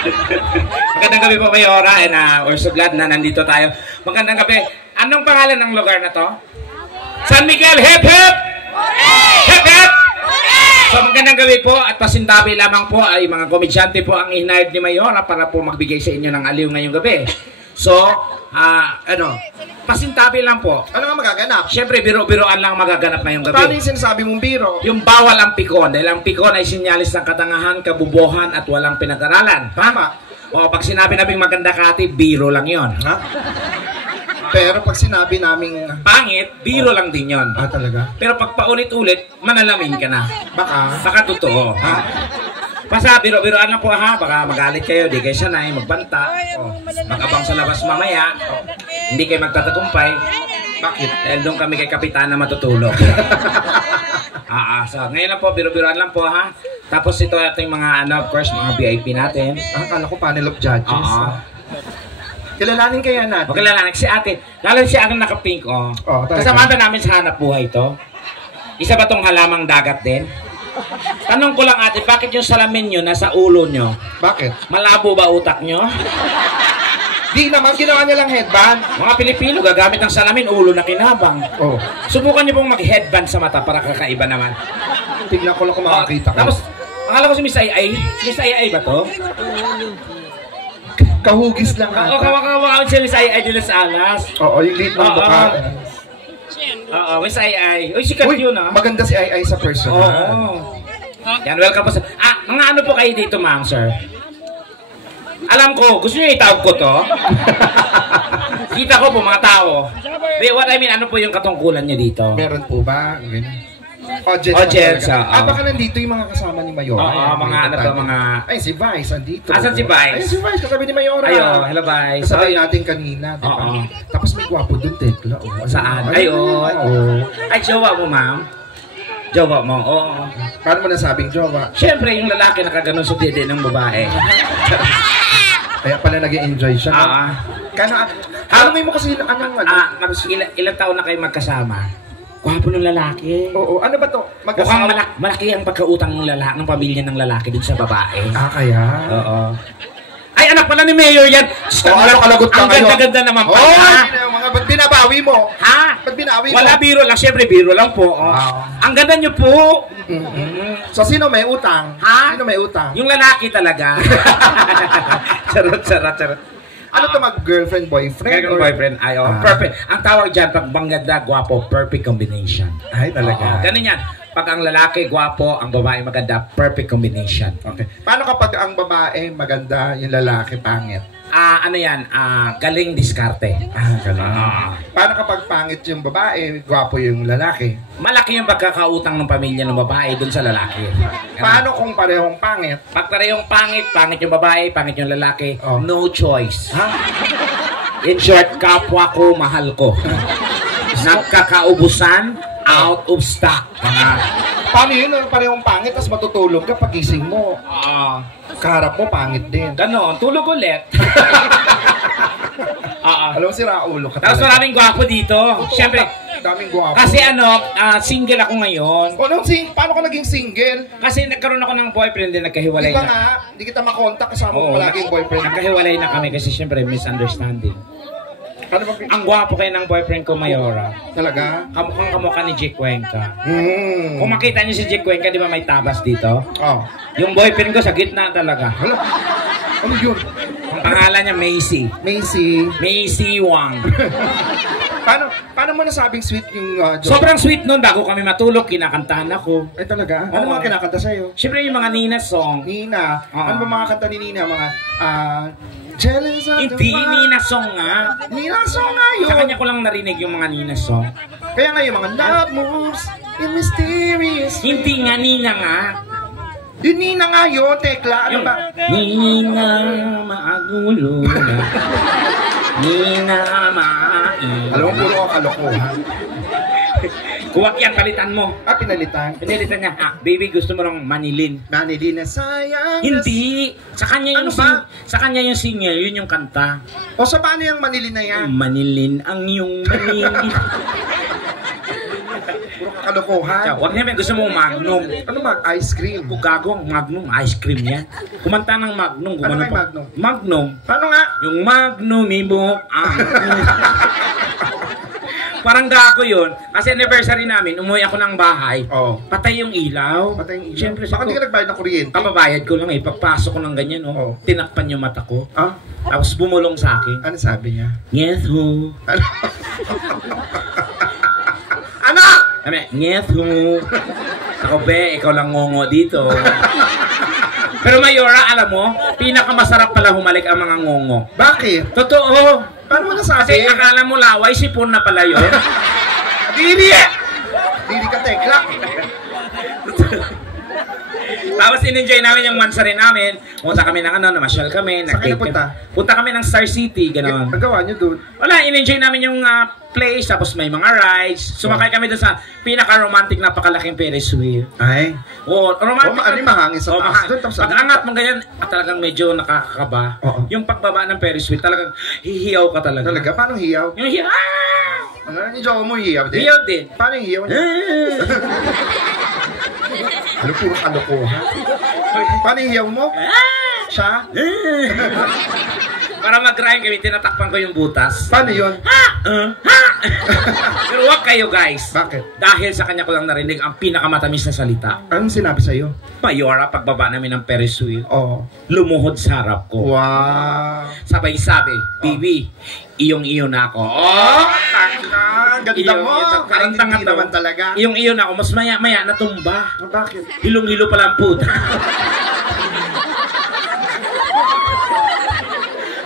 Magandang gabi po, Mayora, and we're so glad na nandito tayo. Magandang gabi. Anong pangalan ng lugar na to? San Miguel, hip hip! Hip hip! So magandang gabi po at pasintabi lamang po ay mga komedyante po ang hinayad ni Mayora para po magbigay sa inyo ng aliw ngayong gabi. So, pasintabi lang po. Ano nga magaganap? Siyempre, biro-biroan lang magaganap ngayong gabi. Paano yung sinasabi mong biro? Yung bawal ang pikon. Dahil ang pikon ay sinyalis ng katangahan, kabubuhan at walang pinag-aralan. Tama. O, pag sinabi naming maganda ka ate, biro lang yon. Ha? Pero pag sinabi naming pangit, biro lang din yon. Ah, talaga? Pero pag paulit-ulit, manalamin ka na. Baka totoo. Ha? Basta biro-biroan lang po ha. Baka magalit kayo, di kayo sanay, magbanta. Mag-abang sa labas mamaya. Hindi kayo magtatagumpay. Bakit? Dahil doon kami kay Kapitan na matutulog. So ngayon lang po, biro-biroan lang po ha. Tapos ito ating mga of course, mga VIP natin. Akala ko panel of judges. Kilalanin kaya natin. Kilalanin si ate. Lalo si ate naka-pink kasama ba namin sa hanap buhay ito? Isa ba tong halamang dagat din? Tanong ko lang ate, bakit yung salamin nyo nasa ulo nyo? Bakit? Malabo ba utak nyo? Di naman, ginawa niya lang headband. Mga Pilipino, gagamit ng salamin, ulo na kinabang. Subukan nyo pong mag-headband sa mata para kakaiba naman. Tignan ko lang kung makakita ko. Tapos, akala ko si Miss Ai. Miss Ai ba to? Kahugis lang ata. Kawakawakawak si Miss Ai de las Alas. Oo, yung lead ng mukha. Miss Ai. Uy, sikat yun maganda si Ai sa personal. Yan, welcome po sa... mga ano po kayo dito, ma'am, sir? Alam ko, gusto nyo itawag ko to? Kita ko po, mga tao. What I mean, ano po yung katungkulan nyo dito? Meron po ba? Audience. Baka nandito yung mga kasama ni Mayora. Mga ano to, mga... Ay, si Vice, andito. Asan si Vice? Ay, si Vice, kasabi ni Mayora. Hello, Vice. Kasabay natin kanina, diba? Tapos may gwapo dun, Tekla. Saan? Ay, jowa mo, ma'am? Jowa mo, Paano mo nasabing jowa? Siyempre, yung lalaki nakaganon sa dede ng babae. Kaya pala nag-enjoy siya. Alam mo kasi ilang taon na kayo magkasama? Gwapo ng lalaki. Oo, ano ba to? Mukhang malaki ang pagkautang ng lalaki, ng pamilya ng lalaki dun sa babae. Kaya? Oo. Ay, anak pala ni Mayor yan. Ano kalagot ka kayo? Ang ganda-ganda naman pala. Ba't binabawi mo? Ha? Ba't binawi mo? Wala, biro lang. Siyempre, biro lang po. Ang ganda nyo po. So, sino may utang? Ha? Sino may utang? Yung lalaki talaga. Charot. Ano to mag-girlfriend, boyfriend? Boyfriend, perfect. Ang tawag dyan, pag maganda, gwapo, perfect combination. Ay, talaga. Ganun yan. Pag ang lalaki gwapo, ang babae maganda, perfect combination. Okay. Paano kapag ang babae maganda, yung lalaki pangit? Ano yan? Galing diskarte. Galing. Paano kapag pangit yung babae, gwapo yung lalaki? Malaki yung pagkakautang ng pamilya ng babae dun sa lalaki. Paano kung parehong pangit? Pag parehong pangit yung babae, pangit yung lalaki, no choice. In short, kapwa ko, mahal ko. Nagkakaubusan, out of stock. Paano yun? Parehong pangit, tapos matutulog ka pagising mo. Kaharap mo, pangit din. Ganon, tulog ulit. Alam mo, sira ulo ka. Tapos maraming gwapo dito. Siyempre, daming gwapo. Kasi single ako ngayon. Paano ka naging single? Kasi nagkaroon ako ng boyfriend din, nagkahiwalay na. Nga, hindi kita makontak kasama mo palaging boyfriend. Nagkahiwalay na kami kasi siyempre misunderstanding. Ang gwapo kayo ng boyfriend ko, Mayora. Talaga? Kamukha ni Jake Cuenca. Kung makita niyo si Jake Cuenca, di ba may tabas dito? Yung boyfriend ko sa gitna talaga. Ano yun? Ang pangalan niya, Macy. Macy Wang. Paano mo nasabing sweet yung joke? Sobrang sweet nun. Bago kami matulog, kinakantahan ako. Ay talaga? Ano mga kinakanta sa'yo? Siyempre yung mga Nina song. Nina? Ano ba mga kanta ni Nina? Mga Jealous of hindi, Nina song nga. Nina song nga yun. Sa kanya ko lang narinig yung mga Nina song. Kaya nga yung mga love moves in mysterious. Hindi nga, Nina nga. Yung Nina nga yun, Tekla. Ano ba? Nina maagulo na. Nina Alam mo, puro ang kalokohan. Kuwak yan, palitan mo. Pinalitan? Pinalitan niya. Baby, gusto mo lang manilin. Manilin na sayang. Hindi. Sa kanya yung sa kanya yung singer, yun yung kanta. O sa paano yung manilin na yan? Manilin ang iyong manilin. Puro kalokohan. Huwag niya, gusto mo Magnum. Ano ice cream? Kung gago ang Magnum, ice cream yan. Kumanta ng Magnum. Ano kay Magnum? Magnum. Paano nga? Yung Magnum, mo. Parang gago yun. Kasi anniversary namin, umuwi ako ng bahay. Oo. Patay yung ilaw. Patay yung ilaw? Siyempre, Baka hindi ka nagbayad ng kuryente? Kapabayad ko lang eh. Pagpasok ko ng ganyan, oh. Oo. Tinakpan yung mata ko. Ah? Tapos bumulong sa akin. Ano sabi niya? Yes, ho. Ano? Ano? Sabi, yes, ho. Ako, be, ikaw lang ngongo dito. Pero Mayora, alam mo, pinakamasarap pala humalik ang mga ngongo. Bakit? Totoo. Paano mo nasabi? Kasi akala mo laway, sipon na pala yun. Dili! Dili ka tekla. Tapos in-enjoy namin yung mansari namin. Punta kami ng namasyal kami. Saan kayo punta? Punta kami ng Star City, gano'n. Ang gawa niyo doon? Wala, in-enjoy namin yung place, tapos may mga rides. Sumakay kami doon sa pinaka-romantic, napakalaking Ferris wheel. Ay. Oo, romantic. Ano mahangin sa taas mahangin. doon? Tapos Pag-angat mo ganyan, talagang medyo nakakakaba. Oo. Yung pagbaba ng Ferris wheel, talagang hihiyaw ka talaga. Talaga? Paano hiyaw? Yung hiyaw, Ano? Yung jowa mo hiyaw din? hiyaw din. Paano yung hiyaw niya? Ano puro kalokohan? Paano yung hiyaw mo? Siya? Para mag-rhyme kami, tinatakpan ko yung butas. Paano yun? Ha! Pero wag kayo guys. Bakit? Dahil sa kanya ko lang narinig ang pinakamatamis na salita. Anong sinabi sa'yo? Mayora, pagbaba namin ng Ferris wheel, Oo. lumuhod sa harap ko. Wow. Sabay sabi, Bibi, iyong-iyo na ako. Oh! Ganda mo. Parang tanga to. naman talaga. Iyong-iyo na ako, mas maya-maya natumba. Bakit? Hilong-hilo pala ang puta.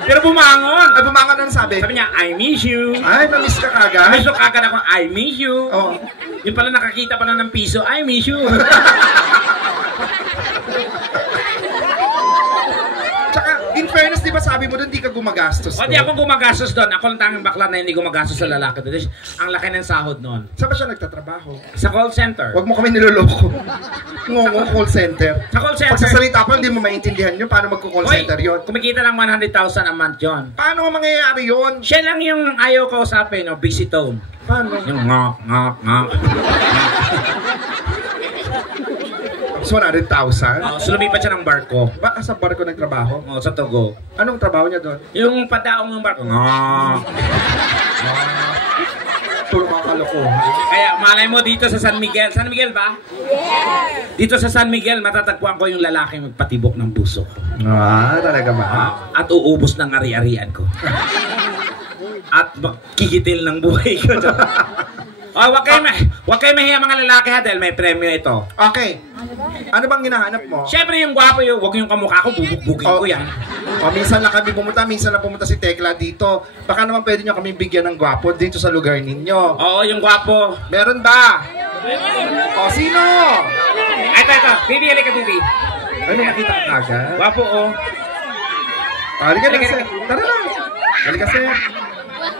Pero bumangon. Ay, bumangan ang sabi. Sabi niya, I miss you. Ay, namiss ka kagad. Miss ko kagad ako, I miss you. Oo. Yung pala nakakita pala ng piso, I miss you. Tsaka, in fairness, di ba sabi mo doon, di ka gumagastos? O di ako gumagastos doon. Ako lang tanging bakla na hindi gumagastos sa lalaki doon. Ang laki ng sahod noon. Saan ba siya nagtatrabaho? Sa call center. Huwag mo kami niloloko. Ngongong call center. Sa call center. Pagsasalita pa, hindi mo maintindihan yun. Paano magko-call Hoy, center yun? kumikita lang 100,000 a month yun. Paano nga mangyayari yun? Siya lang yung ayaw ko usapin, no? Busy tone. Paano? Yung ngak, ngak, ngak. So, 100,000? So lumipat siya ng barko. Baka sa barko nagtrabaho? Sa Togo. Anong trabaho niya doon? Yung padaong ng barko. Ngak. Puro mga kalokohan. Kaya malay mo dito sa San Miguel. San Miguel ba? Yes! Dito sa San Miguel, matatagpuan ko yung lalaking magpatibok ng puso. Talaga ba? At uubos ng ari-arian ko. At magkikitil ng buhay ko. Wag kayo mahiya mga lalaki ha dahil may premyo ito. Okay. Ano bang hinahanap mo? Siyempre yung gwapo yun, huwag yung kamukha ko, bubuk-bukin ko yan. Minsan lang kami pumunta, minsan lang pumunta si Tekla dito. Baka naman pwede nyo kami bigyan ng gwapo dito sa lugar ninyo. Oo, yung gwapo. Meron ba? Sino? Ito. Bibi, halika Bibi. Ano nakita ka agad? Gwapo oh. Halika na, sir. Tara na. Halika, sir.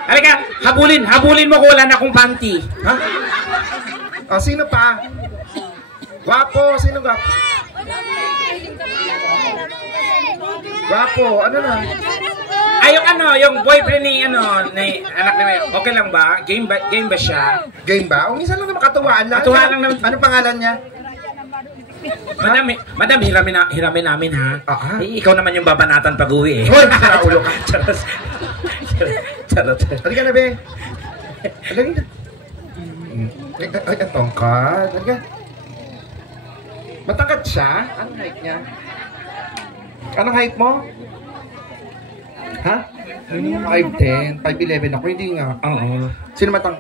Halika, habulin mo ko, wala na akong panty. Ha? Sino pa? Gwapo, sino gwapo? Gwapo, ano na? Ay, yung boyfriend ni anak ni May, okay lang ba? Game ba siya? Game ba? O minsan lang naman katuwaan lang. Katuwaan lang naman. Anong pangalan niya? Madam, hiramin namin ha. Ikaw naman yung babanatan pag-uwi eh. Hoy, sira ulo ka. Charot. Halika na, be. Halika na. Ay, ang tongkad. Halika. Matangkad siya? Anong height niya? Anong height mo? Ha? 5'10", 5'11 ako. Hindi nga. Oo. Sino matang?